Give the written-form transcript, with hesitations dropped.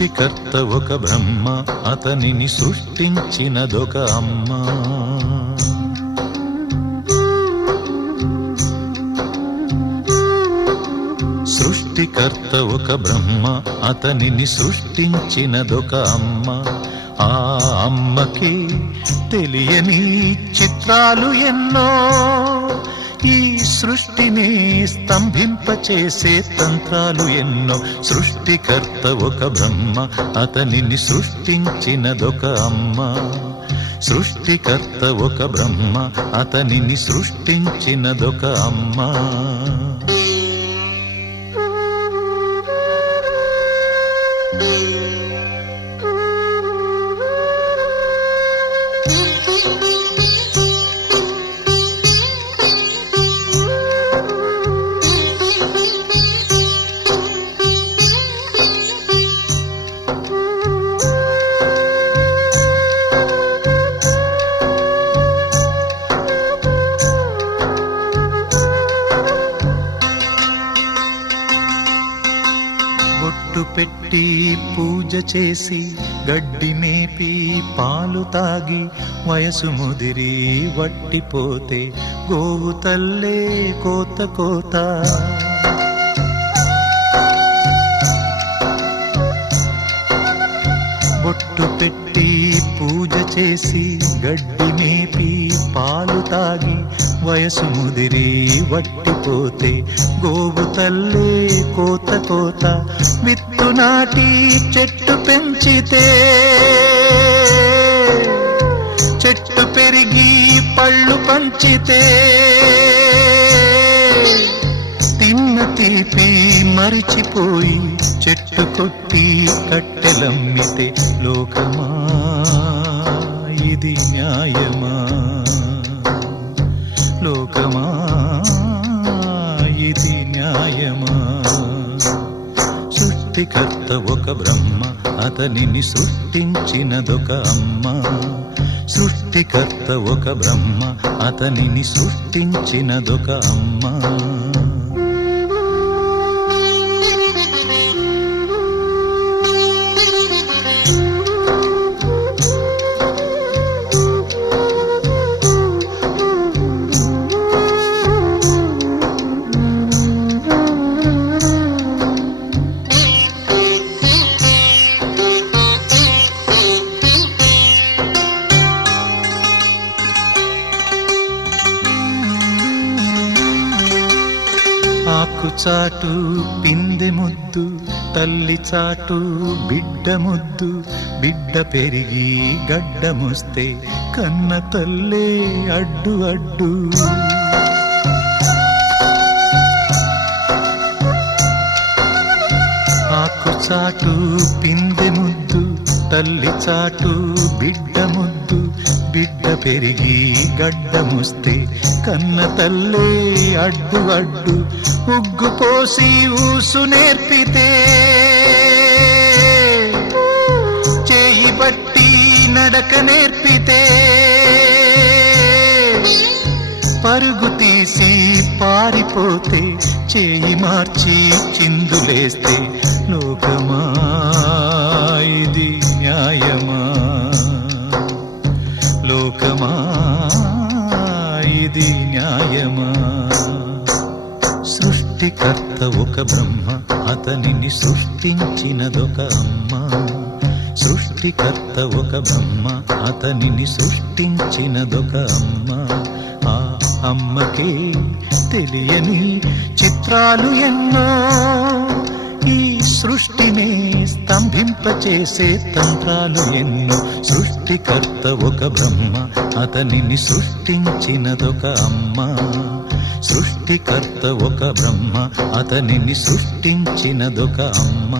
సృష్టికర్త ఒక బ్రహ్మ, అతనిని సృష్టించినదొక అమ్మ. సృష్టికర్త ఒక బ్రహ్మ, అతనిని సృష్టించినదొక అమ్మ. ఆ అమ్మకి తెలియని చిత్రాలు ఎన్నో, ఈ సృష్టిని స్తంభింపచేసే తంత్రాలు ఎన్నో. సృష్టికర్త ఒక బ్రహ్మ, అతనిని సృష్టించినదొక అమ్మ. సృష్టికర్త ఒక బ్రహ్మ, అతనిని సృష్టించినదొక అమ్మ. బొట్టు పెట్టి పూజ చేసి గడ్డి మేపి పాలు తాగి వయసు ముదిరి వట్టిపోతే గోవు తల్లే కోత కోత. బొట్టు పెట్టి పూజ చేసి గడ్డి మేపి పాలు తాగి వయసు ముదిరి వట్టిపోతే గోవు తల్లే కోత కోత. విత్తు నాటి చెట్టు పెంచితే చెట్టు పెరిగి పళ్ళు పంచితే తిన్న తీపి మరిచిపోయి చెట్టు కొట్టి కట్టెలమ్మితే లోకమా ఇది న్యాయమా? లోకమా ఇది న్యాయమా? సృష్టికర్త ఒక బ్రహ్మ, అతనిని సృష్టించినదొక అమ్మ. సృష్టికర్త ఒక బ్రహ్మ, అతనిని సృష్టించినదొక అమ్మ. ఆకు చాటు పిందె ముద్దు, తల్లి చాటు బిడ్డ ముద్దు. బిడ్డ పెరిగి గడ్డముస్తే కన్న తల్లే అడ్డు అడ్డు. ఆకు చాటు పిందె ముద్దు, తల్లి చాటు బిడ్డ ముద్దు. బిడ్డ పెరిగి గడ్డముస్తే కన్న తల్లే అడ్డు అడ్డు. ఉగ్గు పోసి ఊసు నేర్పితే చేయి బట్టి నడక నేర్పితే పరుగు తీసి పారిపోతే చేయి మార్చి చిందులేస్తే లోకమా ఇది న్యాయమా? లోకమా ఇది న్యాయమా? సృష్టికర్త ఒక బ్రహ్మ, అతనిని సృష్టించినదొక అమ్మ. సృష్టికర్త ఒక బ్రహ్మ, అతనిని సృష్టించినదొక అమ్మ. ఆ అమ్మకే తెలియని చిత్రాలు ఎన్నో, ఈ సృష్టినే స్తంభింపచేసే తంత్రాలు ఎన్నో. సృష్టికర్త ఒక బ్రహ్మ, అతనిని సృష్టించినదొక అమ్మ. సృష్టికర్త ఒక బ్రహ్మ, అతనిని సృష్టించినదొక అమ్మ.